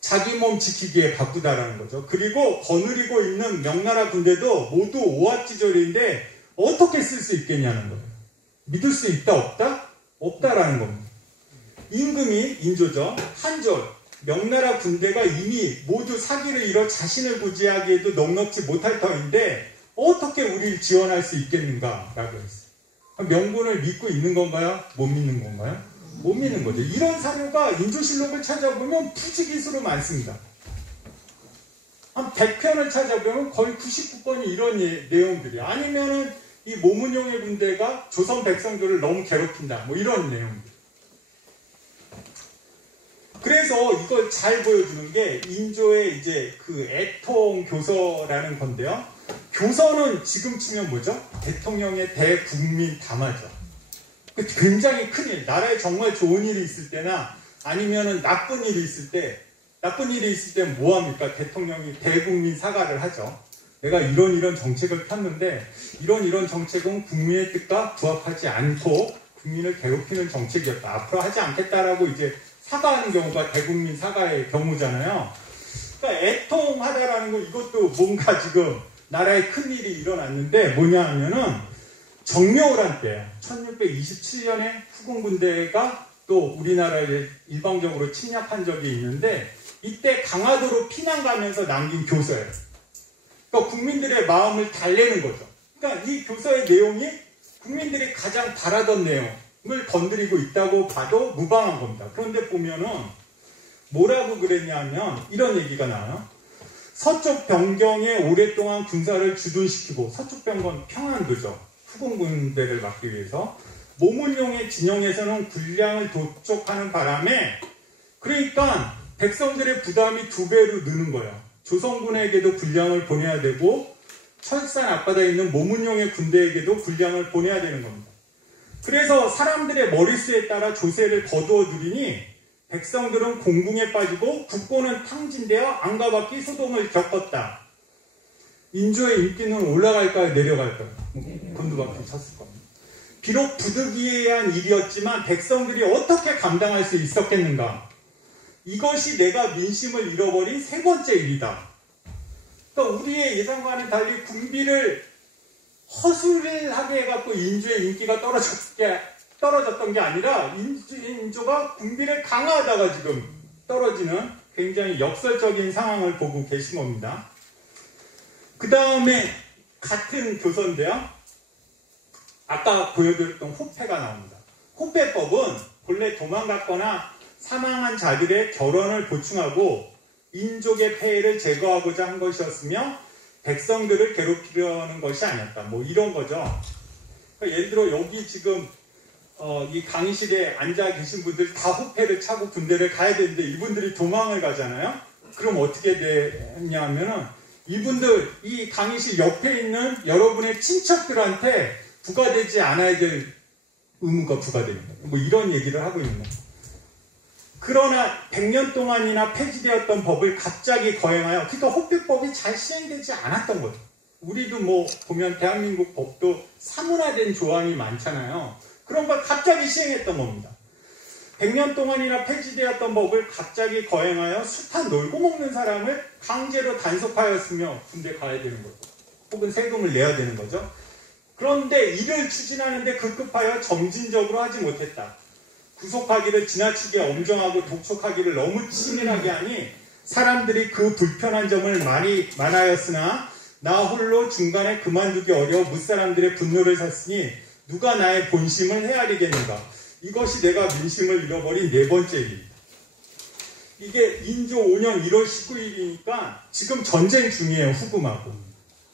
자기 몸 지키기에 바쁘다라는 거죠. 그리고 거느리고 있는 명나라 군대도 모두 오합지졸인데 어떻게 쓸 수 있겠냐는 거예요. 믿을 수 있다 없다? 없다라는 겁니다. 임금이 인조죠. 한졸. 명나라 군대가 이미 모두 사기를 잃어 자신을 구제하기에도 넉넉지 못할 터인데 어떻게 우리를 지원할 수 있겠는가라고 했어요. 명군을 믿고 있는 건가요? 못 믿는 건가요? 못 믿는 거죠. 이런 사료가 인조실록을 찾아보면 부지기수로 많습니다. 한 100편을 찾아보면 거의 99번이 이런 내용들이, 아니면은 이 모문용의 군대가 조선 백성들을 너무 괴롭힌다, 뭐 이런 내용들. 그래서 이걸 잘 보여주는 게 인조의 이제 그 애통 교서라는 건데요. 교서는 지금 치면 뭐죠? 대통령의 대국민 담화죠. 굉장히 큰일, 나라에 정말 좋은 일이 있을 때나 아니면은 나쁜 일이 있을 때 뭐합니까? 대통령이 대국민 사과를 하죠. 내가 이런 정책을 폈는데 이런 정책은 국민의 뜻과 부합하지 않고 국민을 괴롭히는 정책이었다. 앞으로 하지 않겠다라고 이제 사과하는 경우가 대국민 사과의 경우잖아요. 그러니까 애통하다라는 거, 이것도 뭔가 지금 나라에 큰일이 일어났는데 뭐냐 하면은 정묘호란 때예요. 1627년에 후금 군대가 또 우리나라에 일방적으로 침략한 적이 있는데 이때 강화도로 피난 가면서 남긴 교서예요. 그러니까 국민들의 마음을 달래는 거죠. 그러니까 이 교서의 내용이 국민들이 가장 바라던 내용을 건드리고 있다고 봐도 무방한 겁니다. 그런데 보면은 뭐라고 그랬냐면 이런 얘기가 나와요. 서쪽 변경에 오랫동안 군사를 주둔시키고, 서쪽 변경 평안도죠. 후금 군대를 막기 위해서 모문용의 진영에서는 군량을 도촉하는 바람에, 그러니까 백성들의 부담이 2배로 느는 거예요. 조선군에게도 군량을 보내야 되고 철산 앞바다에 있는 모문용의 군대에게도 군량을 보내야 되는 겁니다. 그래서 사람들의 머릿수에 따라 조세를 거두어 두리니 백성들은 공궁에 빠지고 국고는 탕진되어 안가받기 소동을 겪었다. 인조의 인기는 올라갈까요? 내려갈까요? 곤두박질 쳤을 겁니다. 비록 부득이한 일이었지만 백성들이 어떻게 감당할 수 있었겠는가? 이것이 내가 민심을 잃어버린 세 번째 일이다. 그러니까 우리의 예상과는 달리 군비를 허술하게 해갖고 인조의 인기가 떨어졌던 게 아니라 인조가 군비를 강화하다가 지금 떨어지는 굉장히 역설적인 상황을 보고 계신 겁니다. 그 다음에 같은 교서인데요. 아까 보여드렸던 호패가 나옵니다. 호패법은 본래 도망갔거나 사망한 자들의 결혼을 보충하고 인족의 폐해를 제거하고자 한 것이었으며 백성들을 괴롭히려는 것이 아니었다. 뭐 이런 거죠. 그러니까 예를 들어 여기 지금 이 강의실에 앉아 계신 분들 다 호패를 차고 군대를 가야 되는데 이분들이 도망을 가잖아요. 그럼 어떻게 되냐면은 이분들 이 강의실 옆에 있는 여러분의 친척들한테 부과되지 않아야 될 의무가 부과되는 거예요. 뭐 이런 얘기를 하고 있는 거예요. 그러나 100년 동안이나 폐지되었던 법을 갑자기 거행하여, 그러니까 호패법이 잘 시행되지 않았던 거죠. 우리도 뭐 보면 대한민국 법도 사문화된 조항이 많잖아요. 그런 걸 갑자기 시행했던 겁니다. 100년 동안이나 폐지되었던 법을 갑자기 거행하여 수타 놀고 먹는 사람을 강제로 단속하였으며 군대 가야 되는 거죠. 혹은 세금을 내야 되는 거죠. 그런데 이를 추진하는데 급급하여 점진적으로 하지 못했다. 구속하기를 지나치게 엄정하고 독촉하기를 너무 치밀하게 하니 사람들이 그 불편한 점을 말하였으나 나 홀로 중간에 그만두기 어려워 뭇사람들의 분노를 샀으니 누가 나의 본심을 헤아리겠는가. 이것이 내가 민심을 잃어버린 네 번째 일입니다. 이게 인조 5년 1월 19일이니까 지금 전쟁 중이에요.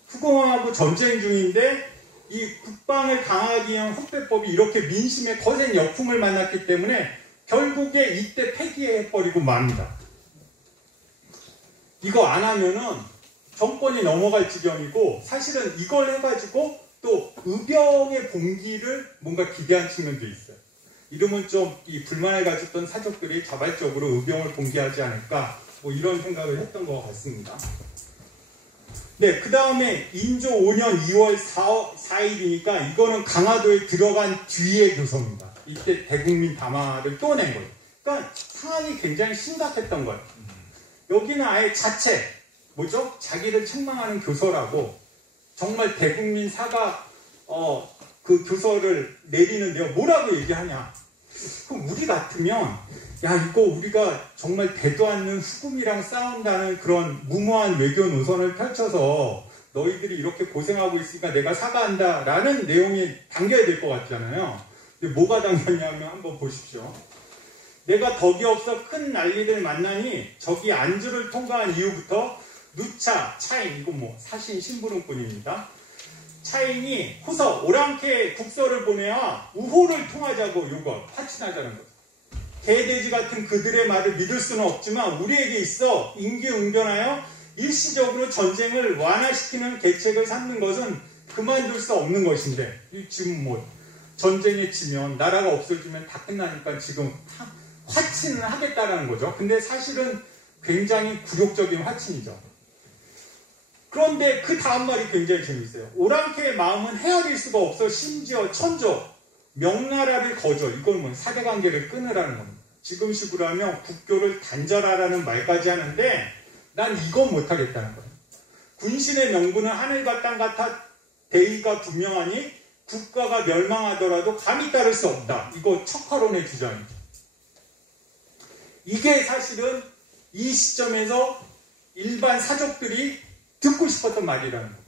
후금하고 전쟁 중인데 이 국방을 강하기 위한 호패법이 이렇게 민심의 거센 역풍을 만났기 때문에 결국에 이때 폐기해버리고 맙니다. 이거 안 하면은 정권이 넘어갈 지경이고, 사실은 이걸 해가지고 또 의병의 봉기를 뭔가 기대한 측면도 있어요. 이러면 좀 이 불만을 가졌던 사족들이 자발적으로 의병을 봉기하지 않을까, 뭐 이런 생각을 했던 것 같습니다. 네, 그 다음에 인조 5년 2월 4일이니까 이거는 강화도에 들어간 뒤의 교서입니다. 이때 대국민 담화를 또 낸 거예요. 그러니까 상황이 굉장히 심각했던 거예요. 여기는 아예 자체, 뭐죠? 자기를 책망하는 교서라고 정말 대국민 사과 그 교서를 내리는데요. 뭐라고 얘기하냐? 그럼 우리 같으면 야, 이거 우리가 정말 대도 않는 후금이랑 싸운다는 그런 무모한 외교 노선을 펼쳐서 너희들이 이렇게 고생하고 있으니까 내가 사과한다 라는 내용이 담겨야 될 것 같잖아요. 근데 뭐가 담겼냐면 한번 보십시오. 내가 덕이 없어 큰 난리를 만나니 저기 안주를 통과한 이후부터 누차 차인, 이거 뭐 사신 심부름꾼입니다. 차인이 후서 오랑캐 국서를 보내야 우호를 통하자고 요거 파친하자는 거죠. 개돼지 같은 그들의 말을 믿을 수는 없지만 우리에게 있어 임기응변하여 일시적으로 전쟁을 완화시키는 계책을 삼는 것은 그만둘 수 없는 것인데, 지금 뭐 전쟁에 치면 나라가 없어지면 다 끝나니까 지금 화친을 하겠다라는 거죠. 근데 사실은 굉장히 굴욕적인 화친이죠. 그런데 그 다음 말이 굉장히 재밌어요. 오랑캐의 마음은 헤아릴 수가 없어 심지어 천조 명나라를 거저, 이건 뭐 사대관계를 끊으라는 겁니다. 지금식으로 하면 국교를 단절하라는 말까지 하는데 난 이건 못하겠다는 거예요. 군신의 명분은 하늘과 땅 같아 대의가 분명하니 국가가 멸망하더라도 감히 따를 수 없다. 이거 척화론의 주장이죠. 이게 사실은 이 시점에서 일반 사족들이 듣고 싶었던 말이라는 거예요.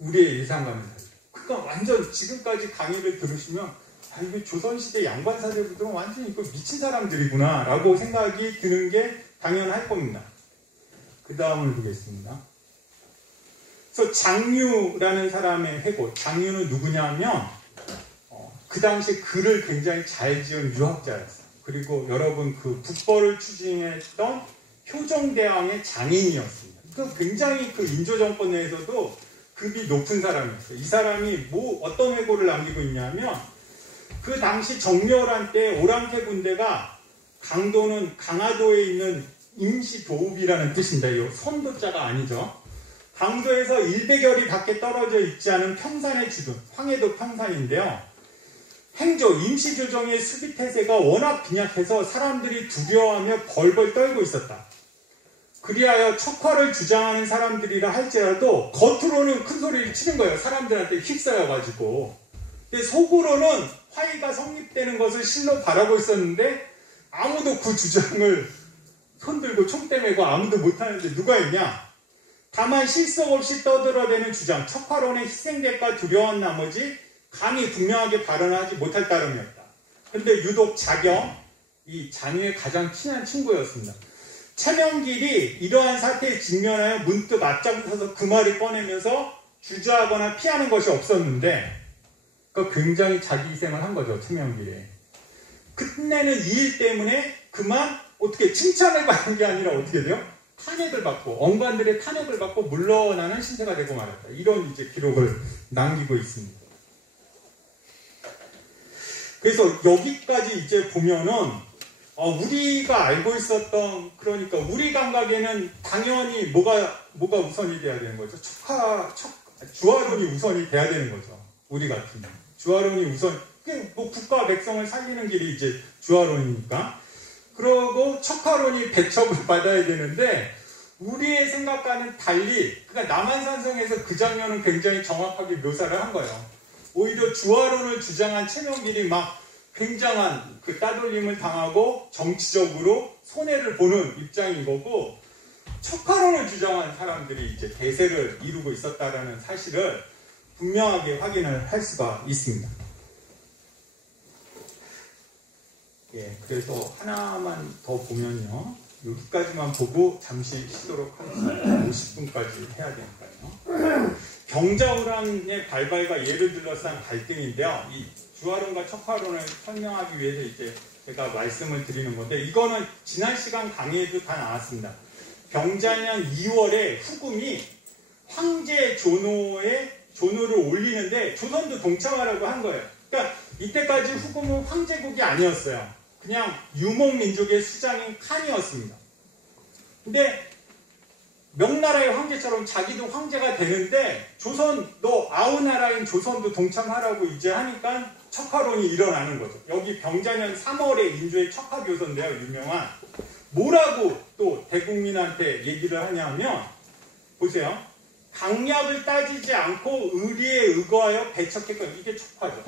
우리의 예상과는 달리. 그러니까 완전 지금까지 강의를 들으시면 아, 이거 조선시대 양반사들들은 완전히 이거 미친 사람들이구나 라고 생각이 드는 게 당연할 겁니다. 그 다음을 보겠습니다. 그래서 장유라는 사람의 해고, 장유는 누구냐면 그 당시에 글을 굉장히 잘 지은 유학자였어요. 그리고 여러분 그 북벌을 추진했던 효정대왕의 장인이었습니다. 그 굉장히 그 인조정권 내에서도 급이 높은 사람이었어요. 이 사람이 어떤 회고를 남기고 있냐면 그 당시 정묘란 때 오랑캐 군대가 강도는 강화도에 있는 임시도읍이라는 뜻입니다. 이 선도자가 아니죠. 강도에서 100여리 밖에 떨어져 있지 않은 평산에 주둔, 황해도 평산인데요. 행조, 임시조정의 수비태세가 워낙 빈약해서 사람들이 두려워하며 벌벌 떨고 있었다. 그리하여 척화를 주장하는 사람들이라 할지라도 겉으로는 큰 소리를 치는 거예요. 사람들한테 휩싸여가지고. 근데 속으로는 화의가 성립되는 것을 실로 바라고 있었는데 아무도 그 주장을 손들고 총대 메고 아무도 못하는데 누가 있냐? 다만 실속 없이 떠들어대는 주장, 척화론의 희생될까 두려워한 나머지 감히 분명하게 발언하지 못할 따름이었다. 그런데 유독 자경, 이 잔유의 가장 친한 친구였습니다. 최명길이 이러한 사태에 직면하여 문득 앞장서서 그 말을 꺼내면서 주저하거나 피하는 것이 없었는데 굉장히 자기 희생을 한 거죠. 최명길이. 끝내는 이 일 때문에 그만 어떻게 칭찬을 받는 게 아니라 어떻게 돼요? 탄핵을 받고 언관들의 탄핵을 받고 물러나는 신세가 되고 말았다. 이런 이제 기록을 남기고 있습니다. 그래서 여기까지 이제 보면은 우리가 알고 있었던, 그러니까 우리 감각에는 당연히 뭐가 우선이 돼야 되는 거죠? 주화론이 우선이 돼야 되는 거죠. 우리 같으면. 주화론이 우선, 뭐 국가 백성을 살리는 길이 이제 주화론이니까. 그러고 척화론이 배척을 받아야 되는데, 우리의 생각과는 달리, 그러니까 남한산성에서 그 장면은 굉장히 정확하게 묘사를 한 거예요. 오히려 주화론을 주장한 최명길이 막 굉장한 그 따돌림을 당하고 정치적으로 손해를 보는 입장인 거고, 척화론을 주장한 사람들이 이제 대세를 이루고 있었다라는 사실을 분명하게 확인을 할 수가 있습니다. 예, 그래서 하나만 더 보면요. 여기까지만 보고 잠시 쉬도록 하겠습니다. 50분까지 해야 되니까요. 경자호란의 발발과 예를 들어서 한 갈등인데요. 이 주화론과 척화론을 설명하기 위해서 이제 제가 말씀을 드리는 건데, 이거는 지난 시간 강의에도 다 나왔습니다. 병자년 2월에 후금이 황제 조노를 올리는데 조선도 동참하라고 한 거예요. 그러니까 이때까지 후금은 황제국이 아니었어요. 그냥 유목민족의 수장인 칸이었습니다. 근데 명나라의 황제처럼 자기도 황제가 되는데 조선도 아우나라인 조선도 동참하라고 이제 하니까 척화론이 일어나는 거죠. 여기 병자년 3월에 인조의 척화교서인데요. 유명한. 뭐라고 또 대국민한테 얘기를 하냐면, 보세요. 강약을 따지지 않고 의리에 의거하여 배척했거든요. 이게 척화죠.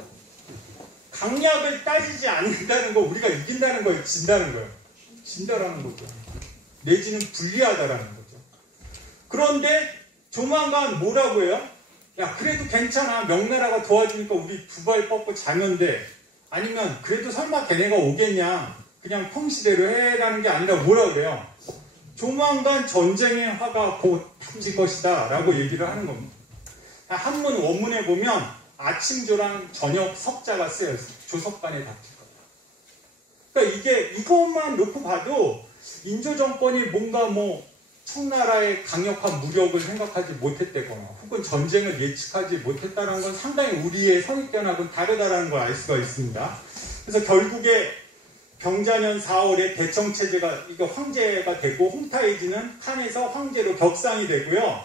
강약을 따지지 않는다는 거, 우리가 이긴다는 거예요? 진다는 거예요? 진다라는 거죠. 내지는 불리하다라는 거죠. 그런데 조만간 뭐라고 해요? 야, 그래도 괜찮아. 명나라가 도와주니까 우리 두 발 뻗고 자면 돼. 아니면 그래도 설마 걔네가 오겠냐. 그냥 평시대로 해라는 게 아니라 뭐라고 그래요? 조만간 전쟁의 화가 곧 닥칠 것이다 라고 얘기를 하는 겁니다. 한문 원문에 보면 아침조랑 저녁 석자가 쓰여있어요. 조석간에 닥칠 거다. 그러니까 이것만 놓고 봐도 인조정권이 뭔가 청나라의 강력한 무력을 생각하지 못했다거나 혹은 전쟁을 예측하지 못했다는 건 상당히 우리의 선입견하고는 다르다는 걸 알 수가 있습니다. 그래서 결국에 병자년 4월에 대청체제가 이거 황제가 되고 홍타이지는 칸에서 황제로 격상이 되고요.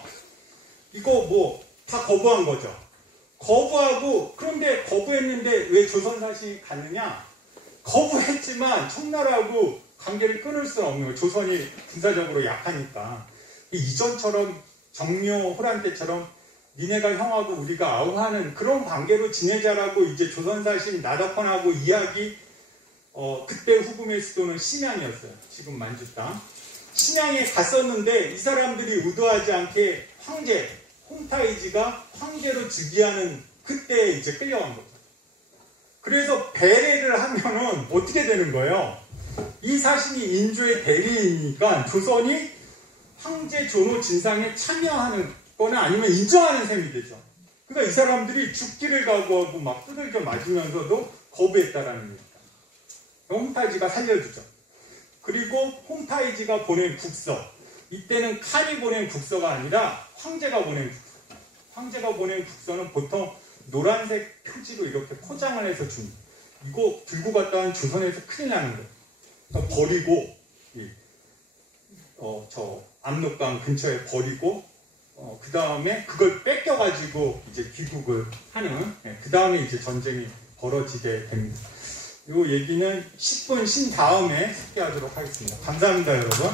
이거 다 거부한 거죠. 거부하고, 그런데 거부했는데 왜 조선사신이 갔느냐? 거부했지만 청나라하고 관계를 끊을 수는 없는 거예요. 조선이 군사적으로 약하니까. 이전처럼 정묘 호란 때처럼 니네가 형하고 우리가 아우하는 그런 관계로 지내자라고 이제 조선사신 나덕헌하고 이야기, 그때 후금의 수도는 심양이었어요. 지금 만주 땅. 심양에 갔었는데 이 사람들이 의도하지 않게 홍타이지가 황제로 즉위하는 그때 이제 끌려간 거죠. 그래서 배례를 하면은 어떻게 되는 거예요? 이 사신이 인조의 대리이니까 조선이 황제 조노 진상에 참여하는 거나 아니면 인정하는 셈이 되죠. 그러니까 이 사람들이 죽기를 각오하고 막 두들겨 맞으면서도 거부했다라는 겁니다. 홍타이지가 살려주죠. 그리고 홍타이지가 보낸 국서, 이때는 칸이 보낸 국서가 아니라 황제가 보낸 국서. 황제가 보낸 국서는 보통 노란색 표지로 이렇게 포장을 해서 줍니다. 이거 들고 갔다 한 조선에서 큰일 나는 거예요. 그러니까 버리고, 저 압록강 근처에 버리고, 그 다음에 그걸 뺏겨가지고 이제 귀국을 하는, 그 다음에 이제 전쟁이 벌어지게 됩니다. 이 얘기는 10분 쉰 다음에 소개하도록 하겠습니다. 감사합니다, 여러분.